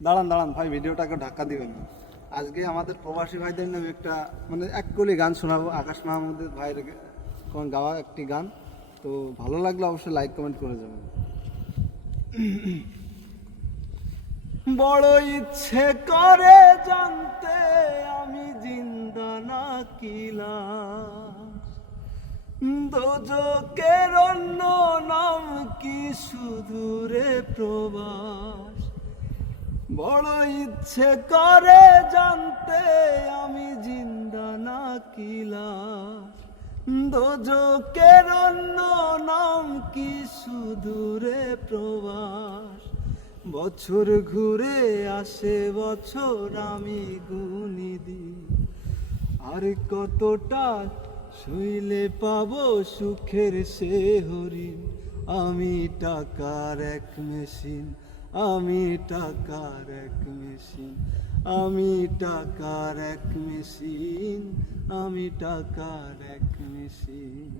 দাঁড়ান দাঁড়ান ভাই, ভিডিওটাকে ধাক্কা দিবেন না। আজকে আমাদের প্রবাসী ভাইদের নামে একটা এক কলি গান শোনাবো, আকাশ মাহমুদের ভাইয়ের গাওয়া একটি গান। তো ভালো লাগলে অবশ্যই লাইক কমেন্ট করে যাবেন। বড় ইচ্ছে করে জানতে আমি জিন্দা না কিলা, দোজকের অন্য নাম কি সুদূরে প্রবাস। বড় ইচ্ছে করে জানতে আমি জিন্দা না কিলা, দোজকের অন্য নাম কি সুদূরে প্রবাস। বছর ঘুরে আসে বছর আমি গুনি দিই, আর কতটা শুইলে পাবো সুখের সে হরিণ। আমি টাকার এক মেশিন, আমি টাকার এক মেশিন, আমি টাকার এক মেশিন, আমি টাকার এক মেশিন।